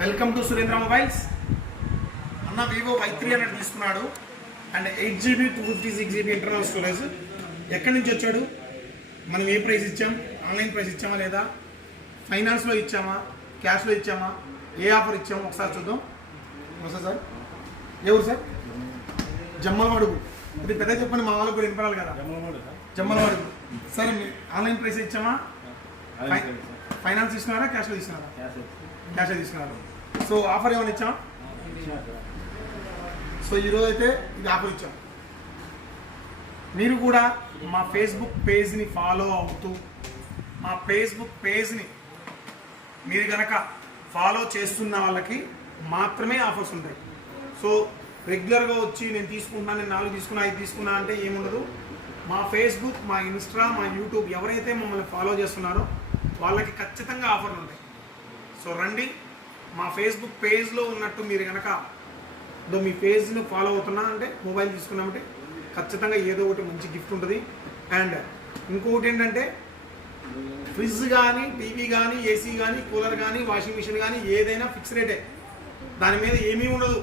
Welcome to Surendra mobiles. అన్న Vivo Y300 తీసుకున్నాడు and 8GB 256GB internal storage. ఎక్కడి నుంచి వచ్చాడు, మనం ఏ ప్రైస్ ఇచ్చాం, ఆన్లైన్ ప్రైస్ ఇచ్చామా లేదా, ఫైనాన్స్లో ఇచ్చామా, క్యాష్లో ఇచ్చామా, ఏ ఆఫర్ ఇచ్చామో ఒకసారి చూద్దాం. వస్తా సార్, ఎవరు సార్? జమ్మలమడుగు. ఇది పెద్ద చెప్పండి, మా వాళ్ళకు కూడా వినపడాలి కదా. జమ్మలమడుగు సార్. ఆన్లైన్ ప్రైస్ ఇచ్చామా, ఫైనాన్స్ ఇస్తున్నారా, క్యాష్లో ఇస్తున్నారా? క్యాష్ తీసుకున్నారు. సో ఆఫర్ ఏమైనా ఇచ్చాం? సో ఈరోజు అయితే ఇది ఆఫర్ ఇచ్చాం. మీరు కూడా మా ఫేస్బుక్ పేజ్ని ఫాలో అవుతూ, మా ఫేస్బుక్ పేజ్ని మీరు కనుక ఫాలో చేస్తున్న వాళ్ళకి మాత్రమే ఆఫర్స్ ఉంటాయి. సో రెగ్యులర్గా వచ్చి నేను తీసుకుంటున్నాను, నేను 4 తీసుకున్నా, 5 తీసుకున్నా అంటే ఏముండదు. మా ఫేస్బుక్, మా ఇన్స్టా, మా యూట్యూబ్ ఎవరైతే మమ్మల్ని ఫాలో చేస్తున్నారో వాళ్ళకి ఖచ్చితంగా ఆఫర్లు ఉంటాయి. సో రండి, మా ఫేస్బుక్ పేజ్లో ఉన్నట్టు మీరు కనుక మీ పేజ్ని ఫాలో అవుతున్నా అంటే, మొబైల్ తీసుకున్నామంటే ఖచ్చితంగా ఏదో ఒకటి మంచి గిఫ్ట్ ఉంటుంది. అండ్ ఇంకొకటి ఏంటంటే, ఫ్రిడ్జ్ కానీ, టీవీ కానీ, ఏసీ కానీ, కూలర్ కానీ, వాషింగ్ మిషన్ కానీ ఏదైనా ఫిక్స్ రేటే, దాని మీద ఏమీ ఉండదు.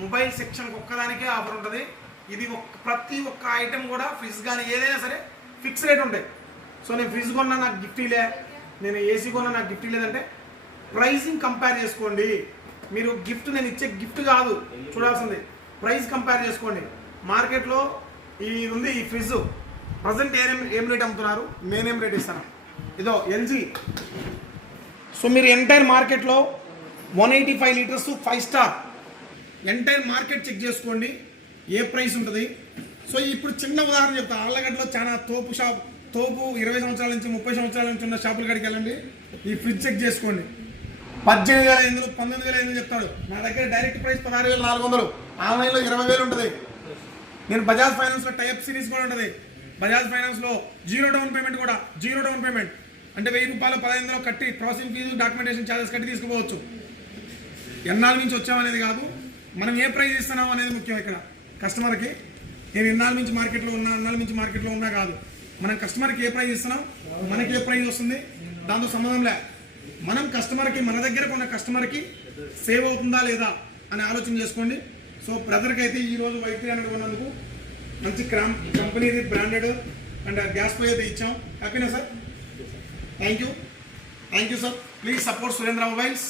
మొబైల్ సెక్షన్కి ఒక్కదానికే ఆఫర్ ఉంటుంది. ఇది ప్రతి ఒక్క ఐటెం కూడా ఫ్రిడ్జ్ కానీ ఏదైనా సరే ఫిక్స్ రేట్ ఉంటాయి. సో నేను ఫ్రిడ్జ్ కొన్నా నాకు గిఫ్ట్ ఇలే, నేను ఏసీ కొన్నా నాకు గిఫ్ట్ లేదంటే ప్రైసింగ్ కంపేర్ చేసుకోండి. మీరు గిఫ్ట్, నేను ఇచ్చే గిఫ్ట్ కాదు చూడాల్సింది, ప్రైస్ కంపేర్ చేసుకోండి. మార్కెట్లో ఈ ఉంది, ఈ ఫ్రిడ్జ్ ప్రజెంట్ ఏం రేట్ అమ్ముతున్నారు, నేనేం రేట్ ఇస్తాను. ఇదో ఎల్జీ. సో మీరు ఎంటైర్ మార్కెట్లో 185 liters 5 star entire market check చేసుకోండి, ఏ ప్రైస్ ఉంటుంది. సో ఇప్పుడు చిన్న ఉదాహరణ చెప్తాను. ఆళ్ళగడ్డలో చాలా తోపు 20 సంవత్సరాల నుంచి 30 సంవత్సరాల నుంచి ఉన్న షాపుల కాడికి వెళ్ళండి, ఈ ఫ్రిడ్జ్ చెక్ చేసుకోండి. 18,500, 19,500 చెప్తాడు. నా దగ్గర డైరెక్ట్ ప్రైస్ 16,400, ఆన్లైన్లో 20,000 ఉంటుంది. నేను బజాజ్ ఫైనాన్స్లో టైప్ సిరీస్ కూడా ఉంటుంది. బజాజ్ ఫైనాన్స్లో 0 డౌన్ పేమెంట్ కూడా, 0 డౌన్ పేమెంట్ అంటే 1000 రూపాయలు 1500 కట్టి ప్రాసెసింగ్ ఫీజు, డాక్యుమెంటేషన్ ఛార్జెస్ కట్టి తీసుకుపోవచ్చు. ఎన్నాళ్ళ నుంచి వచ్చామనేది కాదు, మనం ఏ ప్రైస్ ఇస్తున్నాం అనేది ముఖ్యం. ఇక్కడ కస్టమర్కి నేను ఎన్నాళ్ళ నుంచి మార్కెట్లో ఉన్నా, అన్నాళ్ళ నుంచి మార్కెట్లో ఉన్నా కాదు, మనం కస్టమర్కి ఏ ప్రైస్ ఇస్తున్నాం, మనకి ఏ ప్రైస్ వస్తుంది దాంతో సంబంధం లే. మనం కస్టమర్కి, మన దగ్గర ఉన్న కస్టమర్కి సేవ్ అవుతుందా లేదా అని ఆలోచన చేసుకోండి. సో బ్రదర్కి అయితే ఈరోజు Y300 కొన్నందుకు మంచి కంపెనీది బ్రాండెడ్ అండ్ గ్యాస్ పొయ్యి అయితే ఇచ్చాం. హ్యాపీనా sir? Thank you sir. Please support Surendra mobiles.